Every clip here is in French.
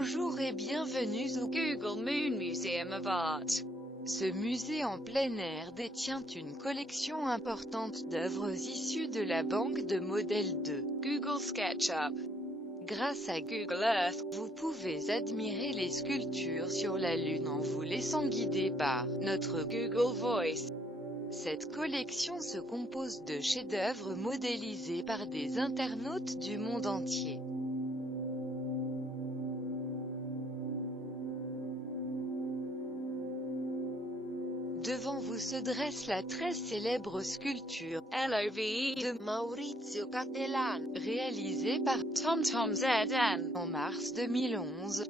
Bonjour et bienvenue au Google Moon Museum of Art. Ce musée en plein air détient une collection importante d'œuvres issues de la banque de modèles de Google SketchUp. Grâce à Google Earth, vous pouvez admirer les sculptures sur la Lune en vous laissant guider par notre Google Voice. Cette collection se compose de chefs-d'œuvre modélisés par des internautes du monde entier. Devant vous se dresse la très célèbre sculpture LOVE de Maurizio Cattelan, réalisée par TomTom ZN en mars 2011.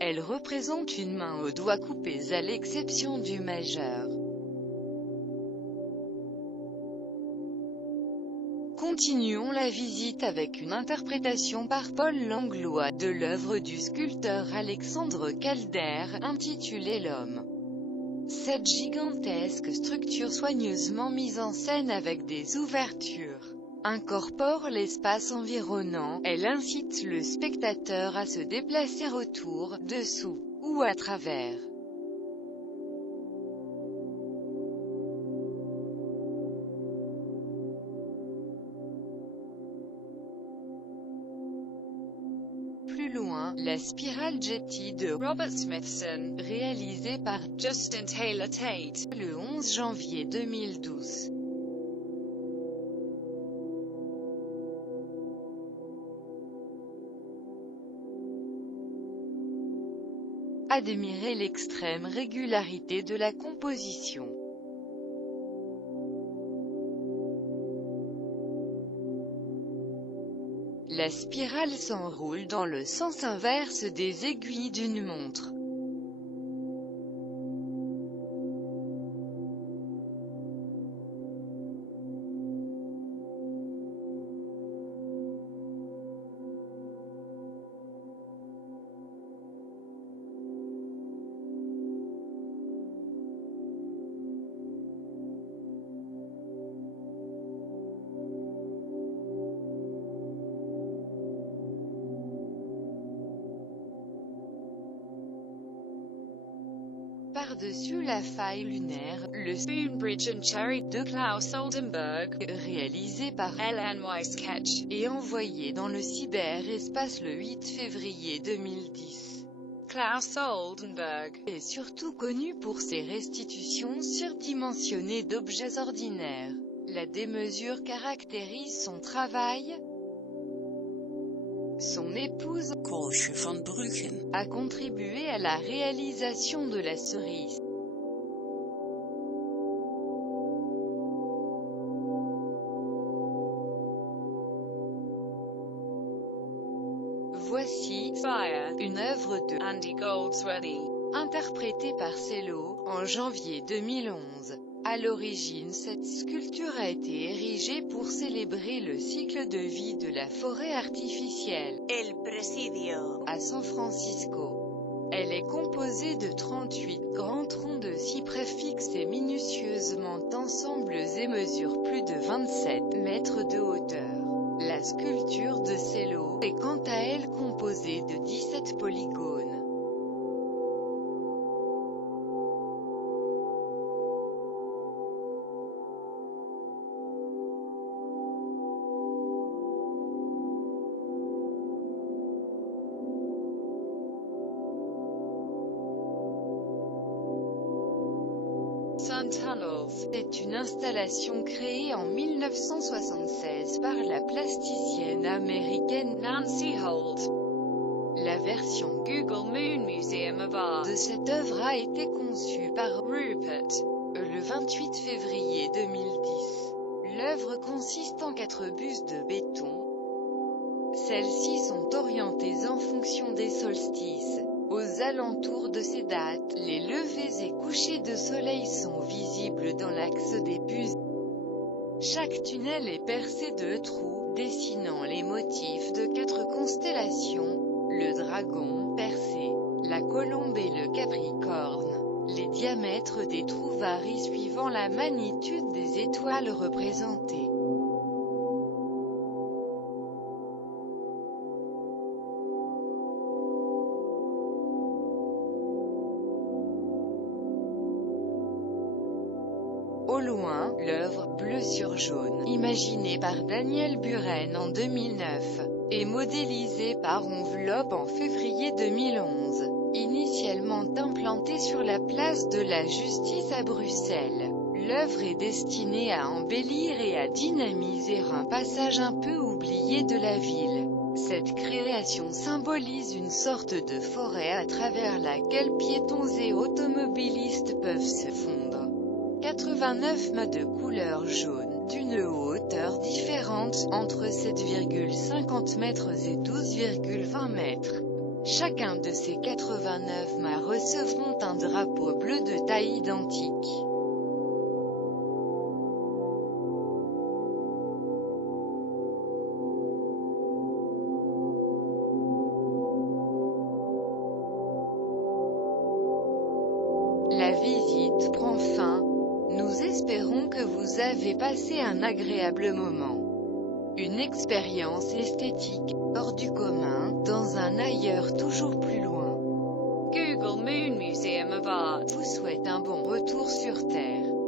Elle représente une main aux doigts coupés à l'exception du majeur. Continuons la visite avec une interprétation par Paul Langlois de l'œuvre du sculpteur Alexandre Calder, intitulée L'Homme. Cette gigantesque structure soigneusement mise en scène avec des ouvertures incorpore l'espace environnant. Elle incite le spectateur à se déplacer autour, dessous, ou à travers. Plus loin, la spirale Jetty de Robert Smithson, réalisée par Justin Taylor Tate, le 11 janvier 2012. Admirez l'extrême régularité de la composition. La spirale s'enroule dans le sens inverse des aiguilles d'une montre. Par-dessus la faille lunaire, le Spoon Bridge and Cherry de Klaus Oldenburg, réalisé par LNY Sketch, et envoyé dans le cyberespace le 8 février 2010. Klaus Oldenburg est surtout connu pour ses restitutions surdimensionnées d'objets ordinaires. La démesure caractérise son travail. Son épouse, Koosje van Bruggen, a contribué à la réalisation de la cerise. Voici Fire, une œuvre de Andy Goldsworthy, interprétée par Cello, en janvier 2011. À l'origine, cette sculpture a été érigée pour célébrer le cycle de vie de la forêt artificielle, El Presidio, à San Francisco. Elle est composée de 38 grands troncs de cyprès fixés minutieusement ensemble et mesure plus de 27 mètres de hauteur. La sculpture de Cello est quant à elle composée de 17 polygones. Sun Tunnels est une installation créée en 1976 par la plasticienne américaine Nancy Holt. La version Google Moon Museum of Art de cette œuvre a été conçue par Rupert le 28 février 2010. L'œuvre consiste en 4 bustes de béton. Celles-ci sont orientées en fonction des solstices. Aux alentours de ces dates, les levées et couchers de soleil sont visibles dans l'axe des bustes. Chaque tunnel est percé de trous, dessinant les motifs de 4 constellations, le dragon, Persée, la colombe et le capricorne. Les diamètres des trous varient suivant la magnitude des étoiles représentées. Au loin, l'œuvre « Bleu sur jaune », imaginée par Daniel Buren en 2009, et modélisée par Envelope en février 2011. Initialement implantée sur la place de la Justice à Bruxelles, l'œuvre est destinée à embellir et à dynamiser un passage un peu oublié de la ville. Cette création symbolise une sorte de forêt à travers laquelle piétons et automobilistes peuvent se fondre. 89 mâts de couleur jaune, d'une hauteur différente, entre 7,50 mètres et 12,20 mètres. Chacun de ces 89 mâts recevront un drapeau bleu de taille identique. La visite prend fin. Nous espérons que vous avez passé un agréable moment. Une expérience esthétique, hors du commun, dans un ailleurs toujours plus loin. Google Moon Museum of Art vous souhaite un bon retour sur Terre.